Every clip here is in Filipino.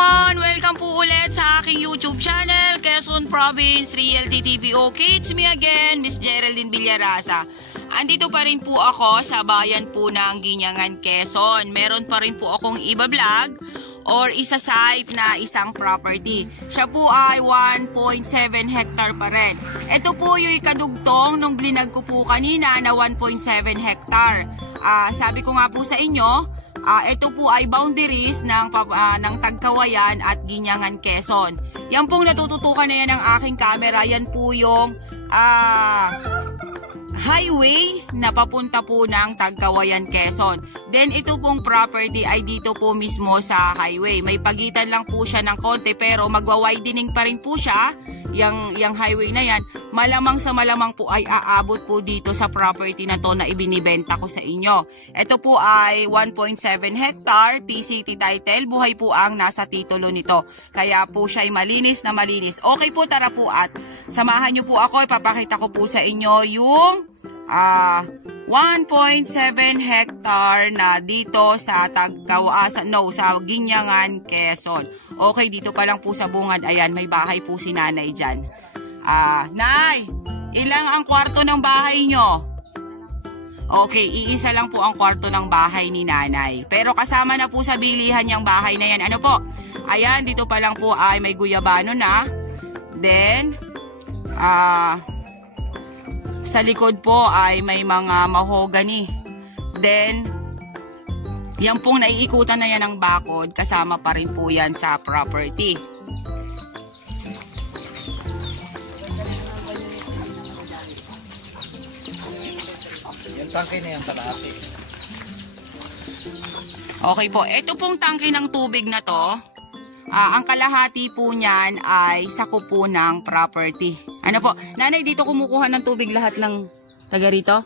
everyone! Welcome po ulit sa aking YouTube channel, Quezon Province Realty TV. Okay, it's me again, Miss Geraldine Villarasa. Andito pa rin po ako sa bayan po ng Guinyangan, Quezon. Meron pa rin po akong iba-vlog or isa-site na isang property. Siya po ay 1.7 hectare pa rin. Ito po yung kadugtong nung blinag ko po kanina na 1.7 hectare. Sabi ko nga po sa inyo, ito po ay boundaries ng Tagkawayan at Guinyangan, Quezon. Yan pong natututukan na yan ng aking camera. Yan po yung highway na papunta po ng Tagkawayan, Quezon. Then ito pong property ay dito po mismo sa highway. May pagitan lang po siya ng konti pero magwa-widening pa rin po siya. Yang highway na yan, malamang sa malamang po ay aabot po dito sa property na to na ibinibenta ko sa inyo. Ito po ay 1.7 hectare, TCT title, buhay po ang nasa titulo nito. Kaya po siya ay malinis na malinis. Okay po, tara po at samahan nyo po ako. Ipapakita ko po sa inyo yung 1.7 hectare na dito sa sa Guinyangan, Quezon. Okay, dito pa lang po sa bungad, ayan, may bahay po si nanay dyan. Nay, ilang ang kwarto ng bahay nyo? Okay, iisa lang po ang kwarto ng bahay ni nanay. Pero kasama na po sa bilihan yung bahay na yan. Ano po? Ayan, dito pa lang po ay may guyabano na. Then, sa likod po ay may mga mahogany. Then, yan pong naiikutan na yan ng bakod, kasama pa rin po yan sa property. Yung tangke na yung kalahati. Okay po, ito pong tangke ng tubig na to, ang kalahati po niyan ay sakop po ng property. Ano po, nanay, dito kumukuha ng tubig lahat ng taga rito?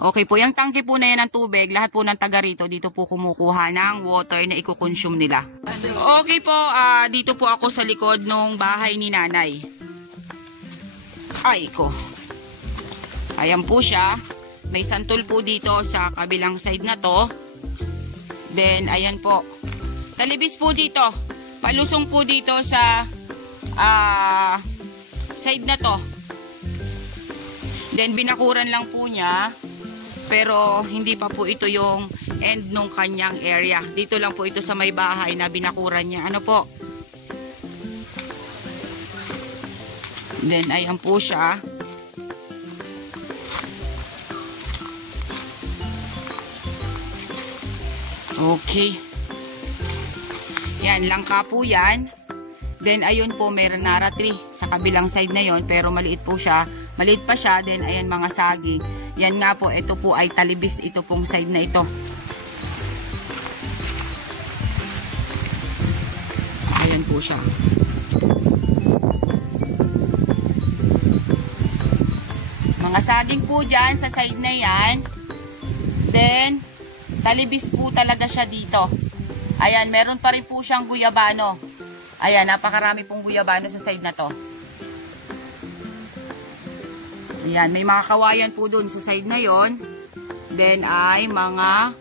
Okay po, yung tangke po na yan ng tubig, lahat po ng taga rito, dito po kumukuha ng water na i-consume nila. Okay po, dito po ako sa likod ng bahay ni nanay. Ay ko. Ayan po siya. May santol po dito sa kabilang side na to. Then, ayan po. Talibis po dito. Palusong po dito sa side na to. Then, binakuran lang po niya. Pero, hindi pa po ito yung end nung kanyang area. Dito lang po ito sa may bahay na binakuran niya. Ano po? Then, ayan po siya. Okay. Yan, langka po yan. Then, ayun po, meron nara tree sa kabilang side na yon, pero maliit po siya. Maliit pa siya. Then, ayan, mga saging. Yan nga po, ito po ay talibis. Ito pong side na ito. Ayan po siya. Mga saging po dyan sa side na yan. Then, talibis po talaga siya dito. Ayan, meron pa rin po siyang guyabano. Ayan, napakarami pong guyabano sa side na to. Ayan, may mga kawayan po dun sa side na yon. Then ay mga,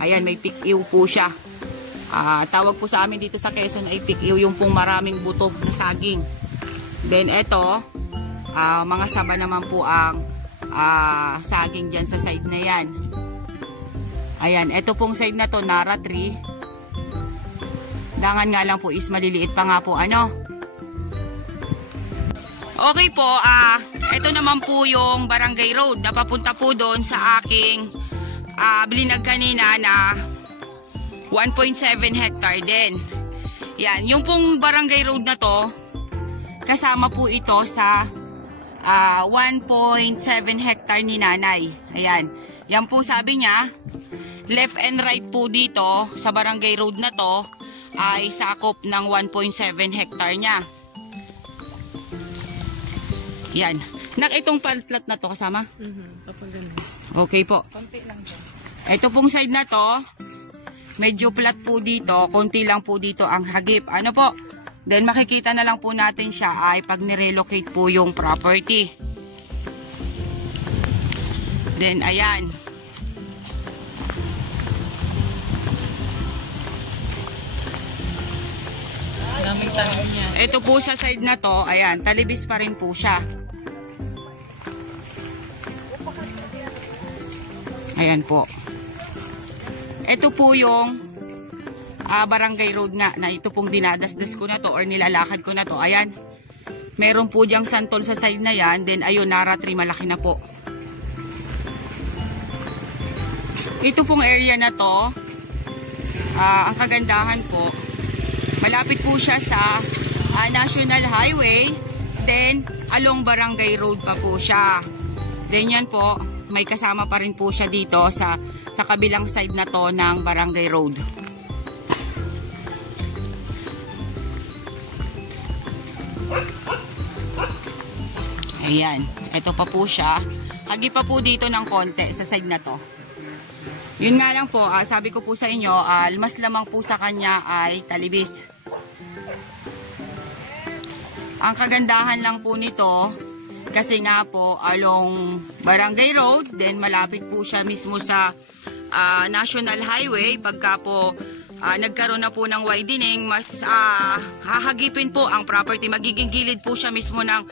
ayan, may pikiw po siya. Tawag po sa amin dito sa Quezon ay pikiw, yung pong maraming buto na saging. Then eto, mga saba naman po ang saging dyan sa side na yan. Ayan, eto pong side na to, nara tree. Dangan nga lang po is maliliit pa nga po, ano. Okay po, ito naman po yung Barangay Road na papunta po doon sa aking blinag kanina na 1.7 hectare din. Yan, yung pong Barangay Road na to, kasama po ito sa 1.7 hectare ni nanay. Ayan, yan po sabi niya, left and right po dito sa Barangay Road na to ay sakop ng 1.7 hectare niya. Yan. Itong plat na to kasama? Okay po. Konti lang dyan. Ito pong side na to, medyo flat po dito, konti lang po dito ang hagip. Ano po? Then makikita na lang po natin siya ay pag nirelocate po yung property. Then ayan. Ito po sa side na to, ayan, talibis pa rin po siya. Ayan po. Ito po yung barangay road nga na ito pong dinadasdas ko na to or nilalakad ko na to. Ayan. Meron po diyang santol sa side na yan. Then ayun, Nara 3 malaki na po. Ito pong area na to, ang kagandahan po, malapit po siya sa National Highway. Then along Barangay Road pa po siya. Then yan po, may kasama pa rin po siya dito sa kabilang side na to ng Barangay Road. Ayan, ito pa po siya. Hagi pa po dito ng konti sa side na to. Yun nga lang po, sabi ko po sa inyo, mas lamang po sa kanya ay talibis. Ang kagandahan lang po nito, kasi nga po along Barangay Road, then malapit po siya mismo sa National Highway. Pagka po nagkaroon na po ng widening, mas hahagipin po ang property. Magiging gilid po siya mismo ng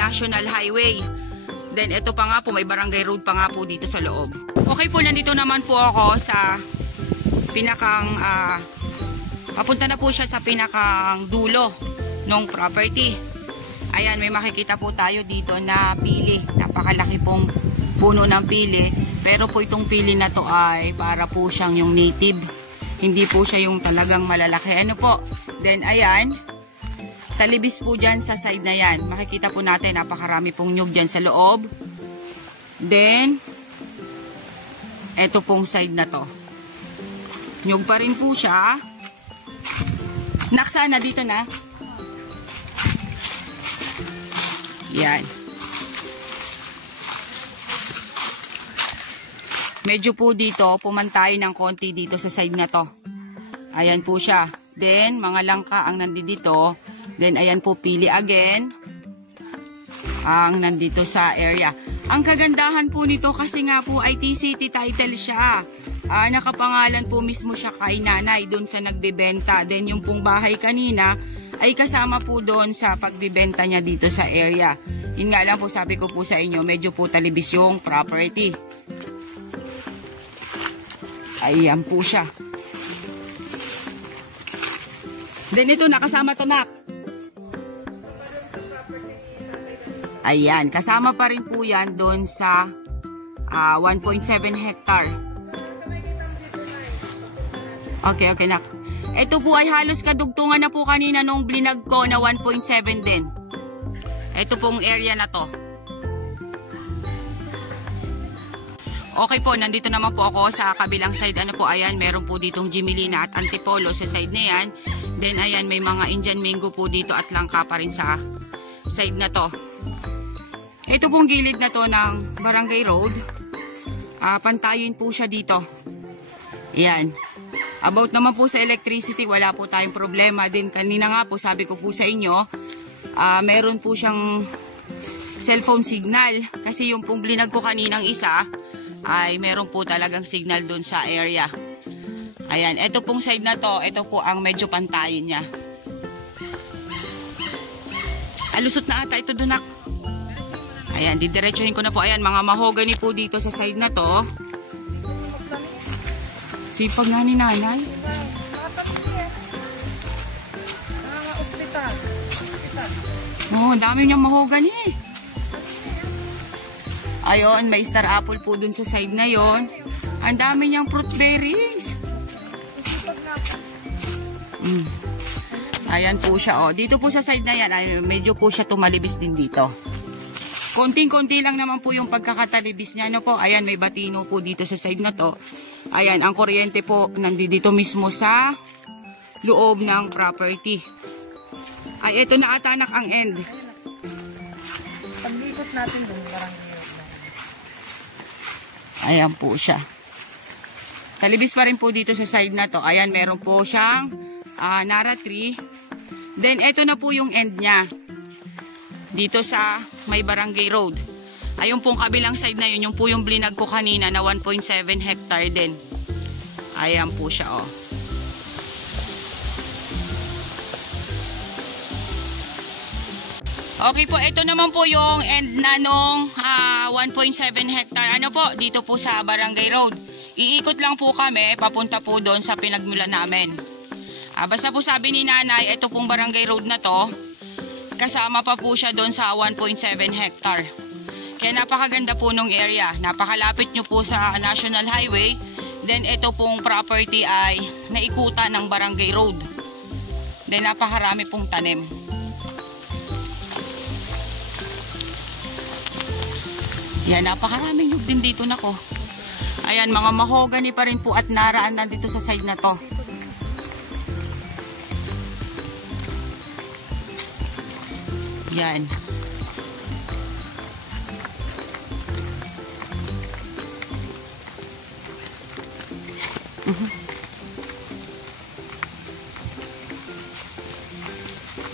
National Highway. Then ito pa nga po, may Barangay Road pa nga po dito sa loob. Okay po, nandito naman po ako sa pinakang, papunta na po siya sa pinakang dulo ng property. Ayan, may makikita po tayo dito na pili. Napakalaki pong puno ng pili. Pero po itong pili na to ay para po siyang yung native. Hindi po siya yung talagang malalaki. Ano po? Then ayan, talibis po dyan sa side na yan. Makikita po natin, napakarami pong nyug dyan sa loob. Then, eto pong side na to. Nyug pa rin po siya. Naksa na dito na. Yan. Medyo po dito, pumantay ng konti dito sa side na to. Ayan po siya. Then, mga langka ang nandito. Then, ayan po, pili again. Ang nandito sa area. Ang kagandahan po nito kasi nga po ay TCT title siya. Nakapangalan po mismo siya kay nanay doon sa nagbebenta. Then, yung pong bahay kanina ay kasama po doon sa pagbibenta niya dito sa area. Yun nga lang po, sabi ko po sa inyo, medyo po talibis yung property. Ayan po siya. Then ito, nakasama to, nak. Ayan, kasama pa rin po yan doon sa 1.7 hectare. Okay, nak. Ito po ay halos kadugtungan na po kanina nung blinag ko na 1.7 din. Ito pong area na to. Okay po, nandito naman po ako sa kabilang side. Ano po, ayan, meron po ditong Jimilina at Antipolo sa side na yan. Then ayan, may mga Indian Mango po dito at langka pa rin sa side na to. Ito pong gilid na to ng Barangay Road. Pantayin po siya dito. Ayan. About naman po sa electricity, wala po tayong problema din. Kanina nga po, sabi ko po sa inyo, meron po siyang cellphone signal. Kasi yung pong blinag ko kaninang isa, ay meron po talagang signal doon sa area. Ayan, ito pong side na to, ito po ang medyo pantayin niya. Alusot na ata ito doon, nak. Ayan, didiretsuhin ko na po. Ayan, mga mahogany po dito sa side na to. Sipag nga ni nanay. Oh, dami niyang mahogany eh. Ayun, may star apple po dun sa side na yon. Ang dami niyang fruit berries. Ayan po siya, oh. Dito po sa side na yan, ay medyo po siya tumalibis din dito. Konting-konti lang naman po yung pagkakatalibis niya. Ano po? Ayan, may batino po dito sa side na to. Ayan, ang kuryente po nandito mismo sa loob ng property. Ay, ito na ata, anak, ang end. Pag-ikot natin dun, barangay. Ayan po siya. Talibis pa rin po dito sa side na to. Ayan, meron po siyang Nara 3. Then, ito na po yung end niya. Dito sa may Barangay Road. Ayun pong kabilang side na yun. Yung po yung blinag ko kanina na 1.7 hectare din. Ayan po siya, oh. Okay po, ito naman po yung end na nung 1.7 hectare. Ano po, dito po sa Barangay Road. Iikot lang po kami, papunta po doon sa pinagmulan namin. Basta po sabi ni nanay, ito pong Barangay Road na to, kasama pa po siya doon sa 1.7 hectare. Kaya napakaganda po nung area. Napakalapit nyo po sa National Highway. Then ito pong property ay naikutan ng Barangay Road. Then napakarami pong tanim. Yan, napakaraming nyug din dito nako. Ayan, mga mahogany pa rin po at naraan nandito sa side na to. Yan.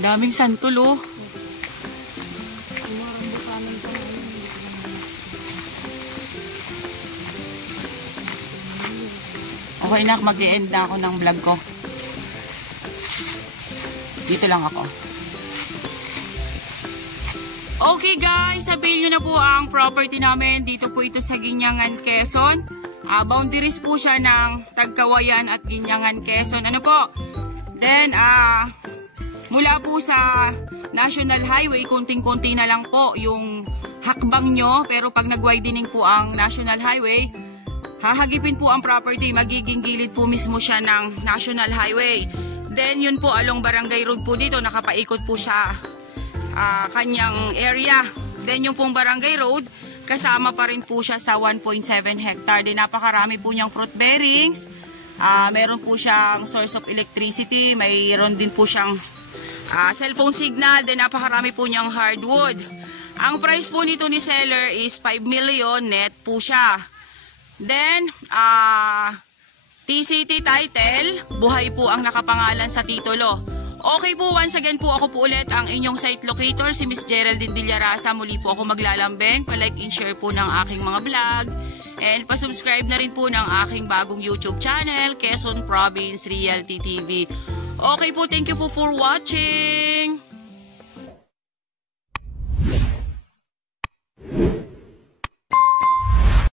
Daming santol oh. Okay na, mag-e-end na ako ng vlog ko. Dito lang ako. Okay guys, sabihin nyo na po ang property namin. Dito po ito sa Guinyangan, Quezon. Boundaries po siya ng Tagkawayan at Guinyangan, Quezon. Ano po? Then, mula po sa National Highway, konting-konti na lang po yung hakbang nyo. Pero pag nag-widening po ang National Highway, hahagipin po ang property. Magiging gilid po mismo siya ng National Highway. Then, yun po, along Barangay Road po dito, nakapaikot po siya kanyang area. Then, yung pong Barangay Road, kasama pa rin po siya sa 1.7 hectare. Then, napakarami po niyang fruit bearings. Meron po siyang source of electricity. Mayroon din po siyang cellphone signal. Then, napakarami po niyang hardwood. Ang price po nito ni seller is 5 million net po siya. Then, TCT title, buhay po ang nakapangalan sa titulo. Okay po, once again po ako po ulit ang inyong site locator, si Miss Geraldine Villarasa. Muli po ako maglalambing, palike and share po ng aking mga vlog. And pasubscribe na rin po ng aking bagong YouTube channel, Quezon Province Realty TV. Okay po, thank you po for watching!